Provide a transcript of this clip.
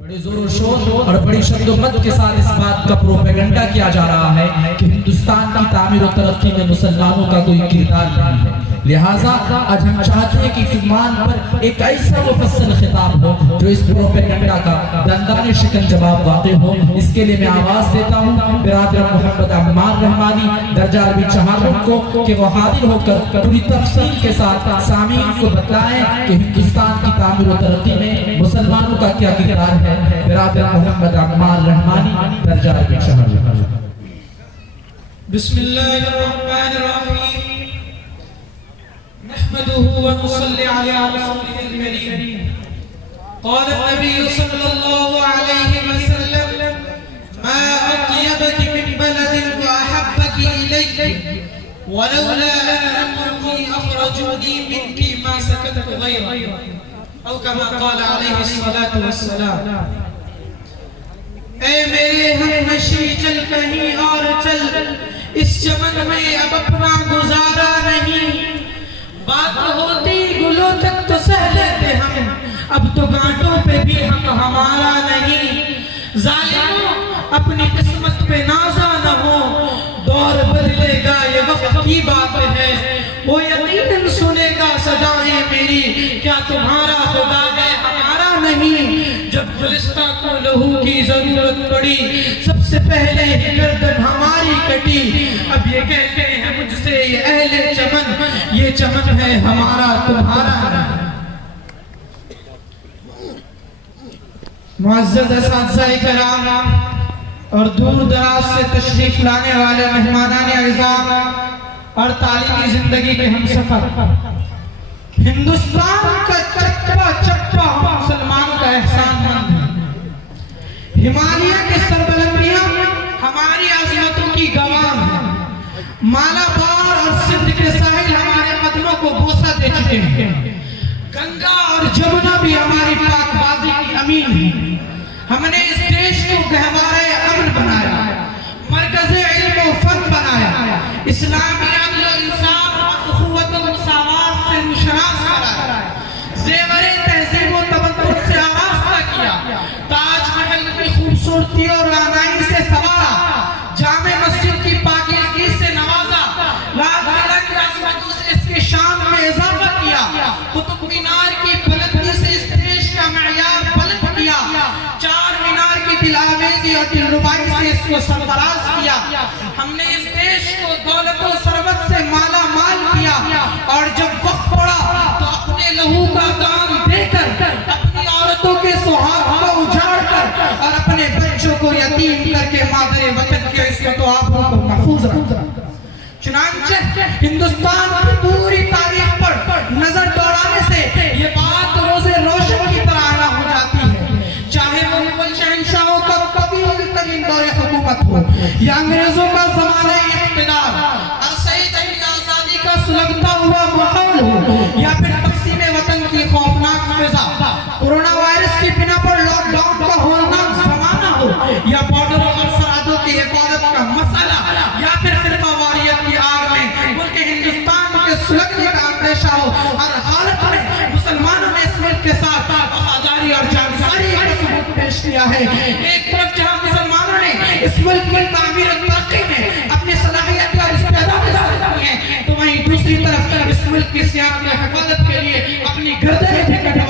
بڑے زور و شور اور بڑی شد و مد کے ساتھ اس بات کا پروپیگنڈا کیا جا رہا ہے کہ ہندوستان کی تعمیر و ترقی میں مسلمانوں کا کوئی کردار نہیں ہے، لہٰذا آج ہم چاہتے ہیں کہ زبان پر ایک ایسا مفصل خطاب ہو جو اس پروپیگنڈا کا دندان شکن جواب واقع ہو۔ اس کے لیے میں آواز دیتا ہوں برادر محمد عمار رحمانی درجہ عربی چہارم کو کہ وہ حاضر ہو کر پوری تفصیل کے ساتھ سامعین کو بتلائیں کہ ہندوستان کی تعمیر و ترقی میں مسلمانوں کا کیا کردار ہے۔ برادر محمد عمار رحمانی درجہ عربی چہارم۔ بسم اللہ الرحمن الرحیم نحمده ونصلي على رسوله الكريم قال النبي صلى الله عليه وسلم ما أطيبك من بلد وأحبك إلي ولولا أن قومي أخرجوني منك ما سكنت غيرك أو كما قال عليه الصلاة والسلام۔ اے میرے ہم نشی چل کہیں اور چل، اس چمن میں اب اپنا گزارا نہیں، بات ہوتی گلوں تک تو سہ لیتے ہم، اب تو گانٹوں پہ بھی حق ہمارا نہیں۔ ظالموں اپنی قسمت پہ نازا نہ ہو، دور بدلے گا یہ وقت کی بات ہے، وہ یقیناً سنے گا صدائیں میری، کیا تمہارا خدا ہے ہمارا نہیں۔ جب گلستہ کو لہو کی ضرورت پڑی، سب سے پہلے ہی گردن ہماری کٹی، اب یہ کہتے ہیں مجھ سے یہ اہل چمن، یہ چمن ہے ہمارا تمہارا نہیں۔ معزز اساتذہ کرام اور دور دراز سے تشریف لانے والے مہمانان اعزام اور تعلیمی زندگی کے ہم سفر، ہندوستان کا چپا چپا ہم مسلمانوں کا احسان مند ہے۔ ہمالیہ کی سربلندیاں ہماری عظمتوں کی گواہ ہیں، مالابار اور سندھ کے ساحل ہمارے قدموں کو بوسہ دے چکے ہیں، گنگا اور جمنا بھی ہماری پاک بازی کی امین ہیں۔ ہم نے اس دیش کو گہوارہ امن بنایا، مرکز علم و فن بنایا، اسلامی عدل و انصاف اور اخوت و مساوات سے مشراس کرایا، زیور تہذیب و تمدن سے آراستہ کیا، تاج محل کی خوبصورتی اور رعنائی سے سوارا، جامع مسجد کی پاکیزگی سے نوازا، لال قلعہ کی عظمتوں سے اس کی شان میں اضافہ کیا، قطب مینار کی بلندی سے اس دیش کا معیار بلند کیا، چار مینار کی دلاویزی اور دلربائی سے اس کو سرفراز کیا۔ ہم نے اس دیش کو دولت و ثروت سے مالا مال کیا، اور جب وقت پڑا تو اپنے لہو کا دام دے کر، اپنی عورتوں کے سہاگ کو اجاڑ کر اور اپنے بچوں کو یتیم کر کے مادر وطن کے عزت و آبرو کو محفوظ رکھا۔ چنانچہ ہندوستان کی پوری تاریخ پر نظر دوڑانے سے یہ بات روز روشن کی طرح اعلیٰ ہو جاتی ہے، چاہے وہ مغل شہنشاہوں کا طویل ترین دور حکومت ہو یا انگریزوں کا زمانہ اقتدار، عرصہ جنگ آزادی کا سلگتا ہوا ماحول ہو یا پھر تقسیم وطن کی خوفناک فضا، کورونا وائرس کی بنا پر لاک ڈاؤن کا ہولناک زمانہ ہو یا بارڈروں اور سرحدوں کی حفاظت کا مسئلہ یا پھر فرقہ واریت کی آگ میں ملک ہندوستان کے سلگنے کا اندیشہ ہو، ہر حالت میں مسلمانوں نے اس ملک کے ساتھ وفاداری اور جانساری کا ثبوت پیش کیا ہے۔ ایک طرف جہاں مسلمانوں نے اس ملک کی تعمیر و ترقی میں اپنی صلاحیت اور استعداد ظاہر کی ہے، تو وہیں دوسری طرف اس ملک کی سیاحت میں حفاظت کے لیے اپنی گردنیں بھی کٹا